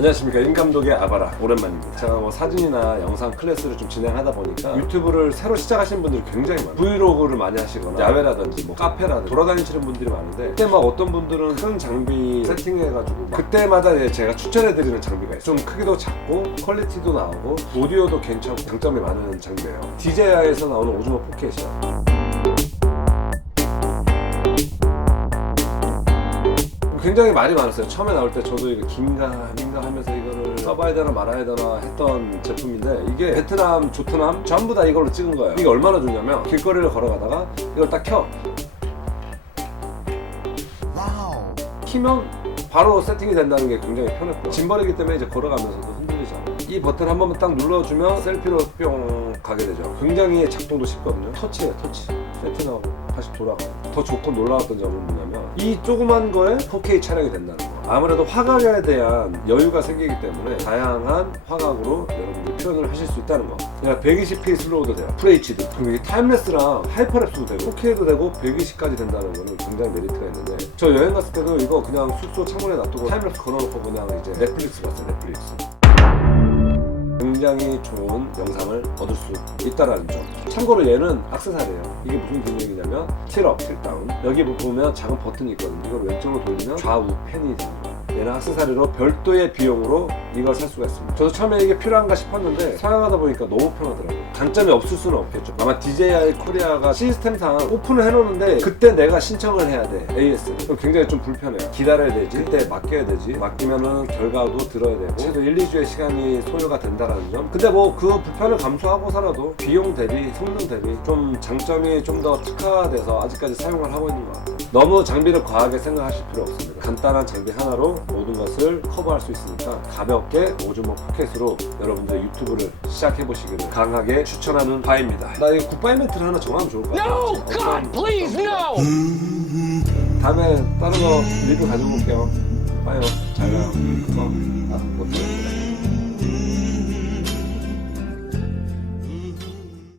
안녕하십니까. 임감독의 아바라. 오랜만입니다. 제가 뭐 사진이나 영상 클래스를 좀 진행하다 보니까 유튜브를 새로 시작하시는 분들이 굉장히 많아요. 브이로그를 많이 하시거나 야외라든지 뭐 카페라든지 돌아다니시는 분들이 많은데 그때 막 어떤 분들은 큰 장비 세팅해가지고 막 그때마다 제가 추천해드리는 장비가 있어요. 좀 크기도 작고 퀄리티도 나오고 오디오도 괜찮고 장점이 많은 장비예요. DJI에서 나오는 오즈모 포켓이야 굉장히 말이 많았어요. 처음에 나올 때 저도 이거 긴가 민가 하면서 이거를 써봐야 되나 말아야 되나 했던 제품인데 이게 베트남, 조트남 전부 다 이걸로 찍은 거예요. 이게 얼마나 좋냐면 길거리를 걸어가다가 이걸 딱 켜. 키면 바로 세팅이 된다는 게 굉장히 편했고 짐벌이기 때문에 이제 걸어가면서도. 이 버튼 한 번만 딱 눌러주면 셀피로 뿅 가게 되죠. 굉장히 작동도 쉽거든요. 터치예요, 터치. 세팅하고 다시 돌아가고. 더 좋고 놀라웠던 점은 뭐냐면 이 조그만 거에 4K 촬영이 된다는 거. 아무래도 화각에 대한 여유가 생기기 때문에 다양한 화각으로 여러분들이 표현을 하실 수 있다는 거. 그냥 120p 슬로우도 돼요. FHD. 그리고 이게 타임레스랑 하이퍼랩스도 되고 4K도 되고 120까지 된다는 거는 굉장히 메리트가 있는데 저 여행 갔을 때도 이거 그냥 숙소 창문에 놔두고 타임랩스 걸어놓고 그냥 이제 넷플릭스 봤어요. 넷플릭스. 굉장히 좋은 영상을 얻을 수 있다라는 점. 참고로 얘는 악세사리예요. 이게 무슨 기능이냐면 틸업, 틸다운. 여기 보면 작은 버튼이 있거든요. 이걸 왼쪽으로 돌리면 좌우 펜이 됩니다. 얘는 악세사리로 별도의 비용으로 이걸 살 수가 있습니다. 저도 처음에 이게 필요한가 싶었는데 사용하다 보니까 너무 편하더라고요. 단점이 없을 수는 없겠죠. 아마 DJI 코리아가 시스템상 오픈을 해놓는데 그때 내가 신청을 해야 돼. AS. 그럼 굉장히 좀 불편해요. 기다려야 되지. 그때 맡겨야 되지. 맡기면은 결과도 들어야 되고 최소 1, 2주의 시간이 소요가 된다라는 점. 근데 뭐 그 불편을 감수하고서라도 비용 대비, 성능 대비 좀 장점이 좀 더 특화돼서 아직까지 사용을 하고 있는 것 같아요. 너무 장비를 과하게 생각하실 필요 없습니다. 간단한 장비 하나로 모든 것을 커버할 수 있으니까 가볍게 오즈모 포켓으로 여러분들 유튜브를 시작해 보시기를 강하게 추천하는 바입니다. 나 이거 굿바이 멘트를 하나 정하면 좋을 것 같아. No, God, please, no! 다음에 다른 거 리뷰 가지고 올게요. 봐요. 잘 가요. 그거 아, 못 들었네.